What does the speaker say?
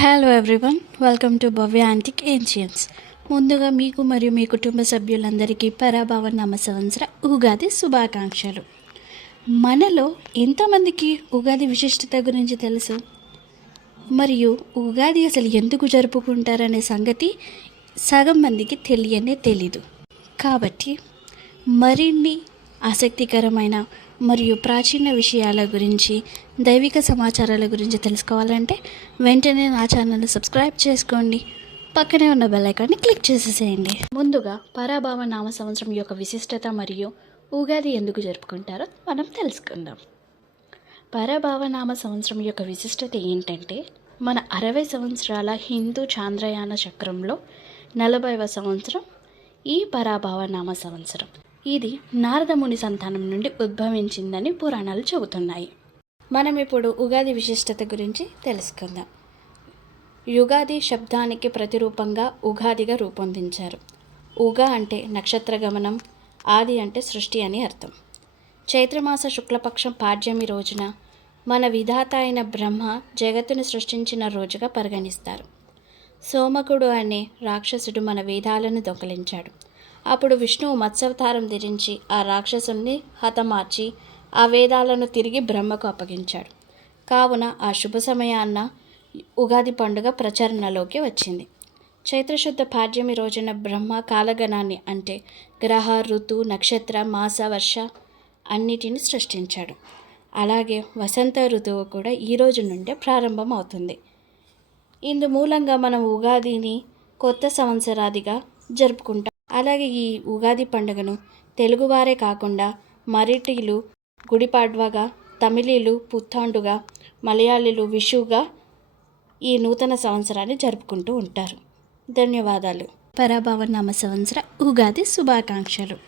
Hello everyone, welcome to Bhavya antique ancients. ముందుగా మీకు మరియు మీ కుటుంబ సభ్యులందరికీ పరాభవ నామ సంవత్సర ఉగాది శుభాకాంక్షలు. మనలో ఎంతమందికి ఉగాది విశిష్టత గురించి తెలుసు? మరియు ఉగాది అసలు ఎందుకు జరుపుకుంటారనే సంగతి సగం మందికి తెలీదు. కాబట్టి మరిన్ని ఆసక్తికరమైన మరియు ప్రాచీన విషయాల గురించి, దైవిక సమాచారాల గురించి తెలుసుకోవాలంటే వెంటనే నా ఛానల్ని సబ్స్క్రైబ్ చేసుకోండి. పక్కనే ఉన్న బెల్ ఐకాన్ని క్లిక్ చేసేసేయండి. ముందుగా పరాభవ నామ సంవత్సరం యొక్క విశిష్టత మరియు ఉగాది ఎందుకు జరుపుకుంటారో మనం తెలుసుకుందాం. పరాభవ నామ సంవత్సరం యొక్క విశిష్టత ఏంటంటే, మన 60 సంవత్సరాల హిందూ చాంద్రయాన చక్రంలో 40వ సంవత్సరం ఈ పరాభవ నామ సంవత్సరం. ఇది నారదముని సంతానం నుండి ఉద్భవించిందని పురాణాలు చెబుతున్నాయి. మనం ఇప్పుడు ఉగాది విశిష్టత గురించి తెలుసుకుందాం. యుగాది శబ్దానికి ప్రతిరూపంగా ఉగాదిగా రూపొందించారు. ఉగా అంటే నక్షత్ర గమనం, ఆది అంటే సృష్టి అని అర్థం. చైత్రమాస శుక్లపక్షం పాడ్యమి రోజున మన విధాత అయిన బ్రహ్మ జగత్తుని సృష్టించిన రోజుగా పరిగణిస్తారు. సోమకుడు అనే రాక్షసుడు మన వేదాలను దొంగిలించాడు. అప్పుడు విష్ణువు మత్స్యావతారం ధరించి ఆ రాక్షసుని హతమార్చి ఆ వేదాలను తిరిగి బ్రహ్మకు అప్పగించాడు. కావున ఆ శుభ సమయాన్న ఉగాది పండుగ ప్రచారణలోకి వచ్చింది. చైత్రశుద్ధ పాడ్యమి రోజున బ్రహ్మ కాలగణాన్ని అంటే గ్రహ, ఋతు, నక్షత్ర, మాస, వర్ష అన్నిటిని సృష్టించాడు. అలాగే వసంత ఋతువు కూడా ఈ రోజు నుండే ప్రారంభం అవుతుంది. ఇందు మూలంగా మనం ఉగాదిని కొత్త సంవత్సరాదిగా జరుపుకుంటాం. అలాగే ఈ ఉగాది పండుగను తెలుగువారే కాకుండా మరాఠీలు గుడిపాడ్వాగా, తమిళీలు పుత్తాండుగా, మలయాళీలు విషుగా ఈ నూతన సంవత్సరాన్ని జరుపుకుంటూ ఉంటారు. ధన్యవాదాలు. పరాభవ నామ సంవత్సర ఉగాది శుభాకాంక్షలు.